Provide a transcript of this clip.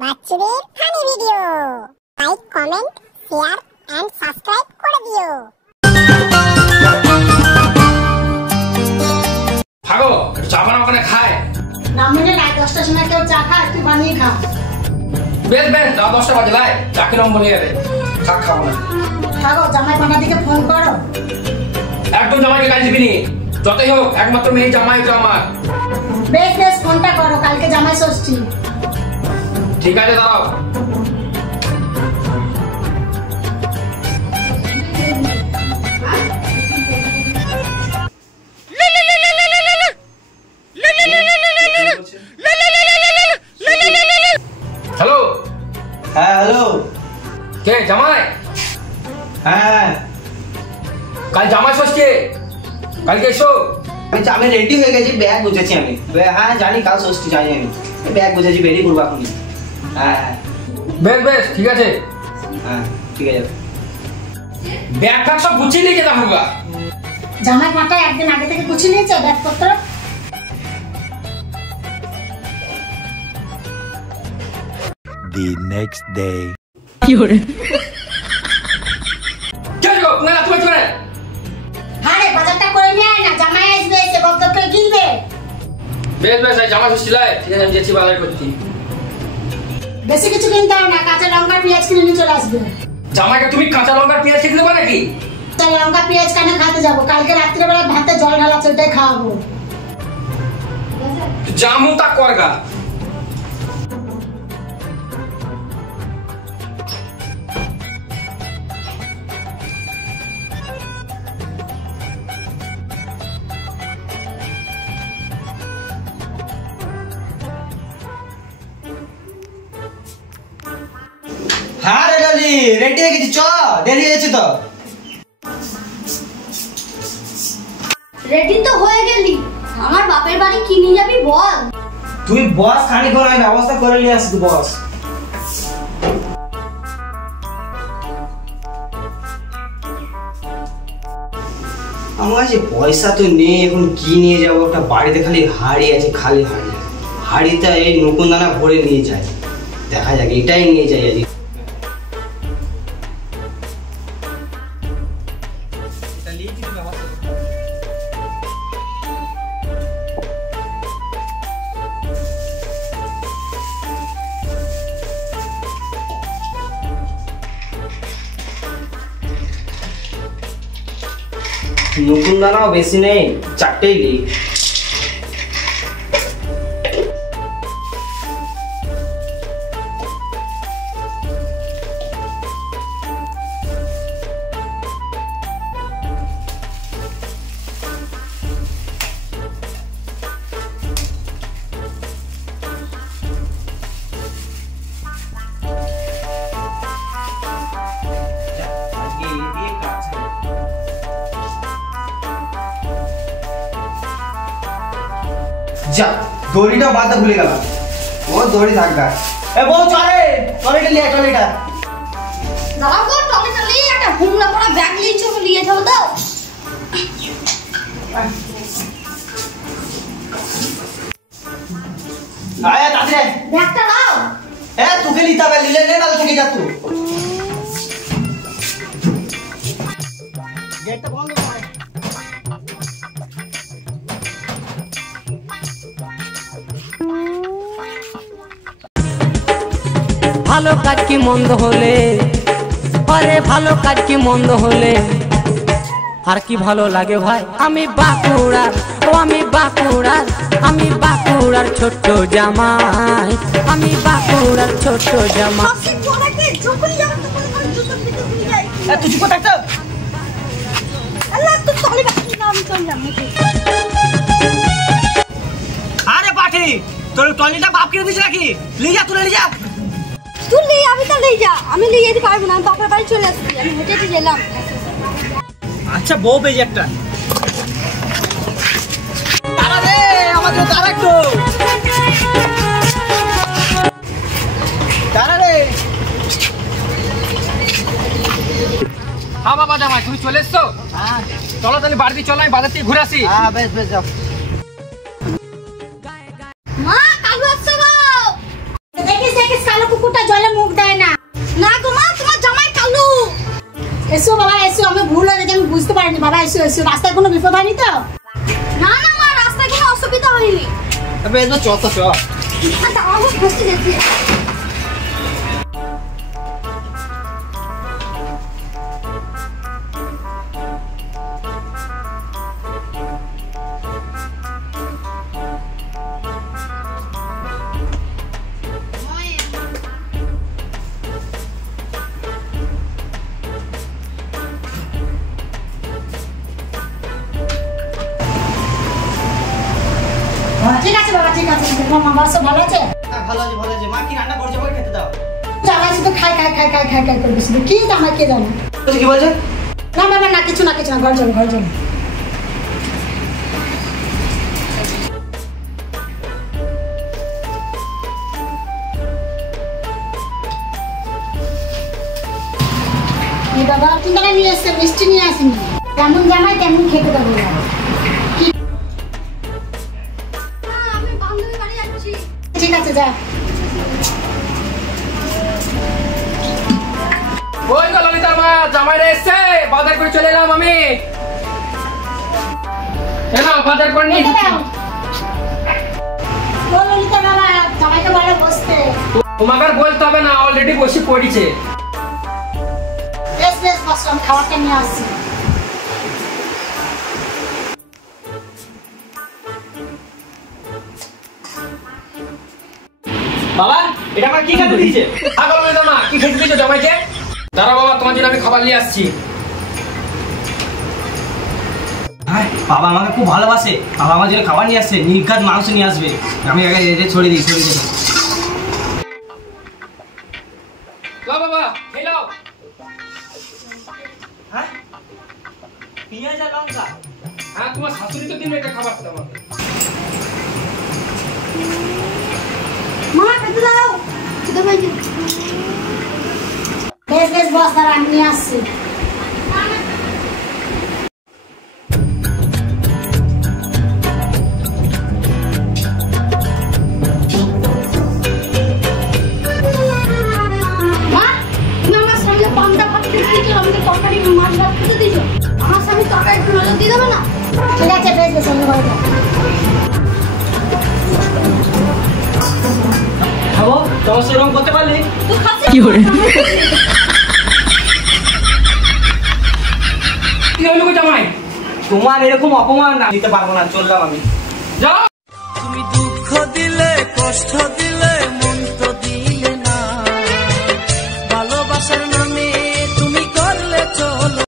বাচ্চাদের funny video. Like, comment, share and subscribe করে দিও। ভাগো, চা বানাও ওখানে খায়। না মানে রাত 10টার সময় কেউ চা খায়, তুই বানিয়ে খা। বেশ বেশ, রাত 10টা বাজে লাই, চা কিরম বলে যাবে, খাবো না। ভাগো, জামাই পানা দিকে ফোন করো। একদম জামাইকে কাজ দিবি নি, যতই হোক একমাত্র মেয়ে জামাই তো আমার। বেশ বেশ, ফোনটা করো, কালকে জামাই ষষ্ঠী। ঠিক আছে, দাঁড়াও। হ্যালো। হ্যাঁ হ্যালো। কে জামাই? হ্যাঁ কাল জামাই ষষ্ঠী, কালকে এসো। আমি রেডি হয়ে গেছি, ব্যাগ গুছেছি আমি। হ্যাঁ জানি কাল ষষ্ঠী, জানি আমি ব্যাগ গুছেছি, বেরিয়ে পড়বো এখনই। হ্যাঁ হ্যাঁ বেশ বেশ, ঠিক আছে। হ্যাঁ ঠিক আছে। ব্যাগ ট্যাগ সব গুছিয়ে নিয়ে যেতে হোগা। জামাই পাটা একদিন আগে থেকে গুছিয়ে নিয়েছে ব্যাগপত্র। The next day. কি হরে? চল গো, না তুমি চলে। আরে বাজারটা করে নিয়ে আয় না, জামাই আসবে, এসে কত করে কিনবে। বেশ বেশ, জামাই ষষ্ঠী লাই, ঠিক আছে আমি যাচ্ছি বাজার করতে। বেশি কিছু কিনতে হয় না, কাঁচা লঙ্কা পেঁয়াজ কিনে নিয়ে চলে আসবে। জামাইকে তুমি কাঁচা লঙ্কা পেঁয়াজ খেতে দেবো নাকি? তাই লঙ্কা পেঁয়াজ কেন খাতে যাবো? কালকে রাত্রিবেলা ভাতে জল ঢালাচ্ছে, ওটাই খাওয়াবো। জামু তা করগা। হ্যাঁ রে লালি, রেডি হয়ে গেছি, চ দেরি হয়েছে তো। রেডি তো হয়ে গেলি, আমার বাপের বাড়ি কি নিয়ে যাবি বল। তুই বস, খানিক্ষণ আমি ব্যবস্থা করে নিয়ে আসছি, বস। আমার কাছে পয়সা তো নেই, এখন কি নিয়ে যাবো? একটা বাড়িতে খালি হাড়ি আছে, খালি হাড়ি। হাড়িটা এই নকুন দানা ভরে নিয়ে যায়, দেখা যাক এটাই নিয়ে যাই আজ। নতুন দানাও বেশি নেই, চারটেই নেই। যা, দড়িটা বাঁধতে ভুলে গেলাম। ও দড়ি থাকবে। এ বউ চলে, টলিটা লিয়ে, টলিটা। দাঁড়াও গো, টমেটো নিয়ে একটা হুমলা পড়া ব্যাগ নিয়ে চলে নিয়ে যাবো দাও। আয় তাড়াতাড়ি ব্যাগটা দাও। এ তোকে নিতে হবে, নিলে নে, নালে থেকে যা তুই। গেটটা বন্ধ কর। ভালো কাজ কি মন্দ হলে, আরে ভালো কাজ কি মন্দ হলে আর কি ভালো লাগে ভাই। আমি বাঁকুড়ার, ও আমি বাঁকুড়ার, আমি বাঁকুড়ার ছোট্ট জামাই, আমি বাঁকুড়ার ছোট্ট জামাই। তুই চুপ থাক তো। আরে পাঠি, তোর টলিটা বাপ কিনে দিয়েছে নাকি? নিয়ে যা, তুলে নিয়ে যা। তুই নিয়ে আমি তো নিয়ে যা, আমি নিয়ে যেতে পারবো না, আমি বাপের বাড়ি চলে আসছি, আমি হেঁটে হেঁটে গেলাম। আচ্ছা বউ পেয়ে একটা তারা রে, আমাদের তারা একটু তারা রে। হ্যাঁ বাবা জামাই, তুমি চলে এসছো? চলো তাহলে বাড়িতে চলো, আমি বাজার থেকে ঘুরে আসি। হ্যাঁ বেশ বেশ যাও। মা কালু আসছে গো। দেখিস দেখিস কালু কুকুরটা জলে মুখ দেয় না। না গো মা, তোমার জামাই কালু। এসো বাবা এসো, আমি ভুল হয়ে গেছে, আমি বুঝতে পারিনি। বাবা এসো এসো, রাস্তায় কোনো বিপদ হয়নি তো? না না মা, রাস্তায় কোনো অসুবিধা হয়নি। তবে এসো চ তো চ। আচ্ছা আমি বসতে যাচ্ছি। ঠিক আছে বাবা, ঠিক আছে। তোমার মা বাবা সব ভালো আছে? হ্যাঁ ভালো আছে ভালো আছে। মা কি রান্না করছে আমাকে খেতে দাও। জামাই শুধু খাই খাই খাই খাই খাই খাই করবে শুধু। কি জামাই কে জানে? কি বলছে? না বাবা না, কিছু না কিছু না, ঘর চলো ঘর চলো। এই বাবা আপনারা নিয়ে এসে মিষ্টি নিয়ে আসেনি। যেমন জামাই তেমন খেতে দেবো না। আমি বান্ধবী বাড়ি যাচ্ছি। ঠিক আছে যা। ওই গো ললিতার মা, জামাইরা এসছে, বাজার করে চলে এলাম আমি। এলাম বাজার করে নিয়ে খেতে দাও। ও ললিতা বাবা, জামাইকে বলো বসতে। তোমাকে আর বলতে হবে না, অলরেডি বসে পড়েছে। বেশ বেশ বসো, আমি খাবারটা নিয়ে আসছি। বাবা এটা আমার কি খেতে দিয়েছে? আগল ললিতার মা, কি খেতে দিয়েছো জামাইকে? দাঁড়া বাবা, তোমার জন্য আমি খাবার নিয়ে আসছি। হ্যাঁ বাবা আমাকে খুব ভালোবাসে। বাবা আমার জন্য খাবার নিয়ে আসছে, নির্ঘাত মাংস নিয়ে আসবে। আমি আগে এটা ছড়িয়ে দিই ছড়িয়ে দিই। লাও বাবা, খেয়ে নাও। হ্যাঁ পেঁয়াজ আর লঙ্কা? হ্যাঁ, তোমার শাশুড়ি তো দিন এটা খাবার খেতে আমাকে। মা খেতে দাও। খেতে পাইছি। বেশ বেশ বস, দাঁড়া আমি নিয়ে আসছি। মা, তুমি আমার সামনে পান্তা ভাত খেতে দিয়েছো, আমাকে তরকারি মাছ ভাত খেতে দিয়েছো। আমার স্বামী তরকারি একটু নজর দিয়ে দেবে না? ঠিক আছে বেশ বেশ, আমি ঘরে যাও। খাবো তোমার সেরকম করতে পারলি? তুই খাচ্ছিস? কি হলো গো জামাই? তোমার এরকম অপমান না নিতে পারবো না, চললাম আমি। যাও। তুমি দুঃখ দিলে কষ্ট দিলে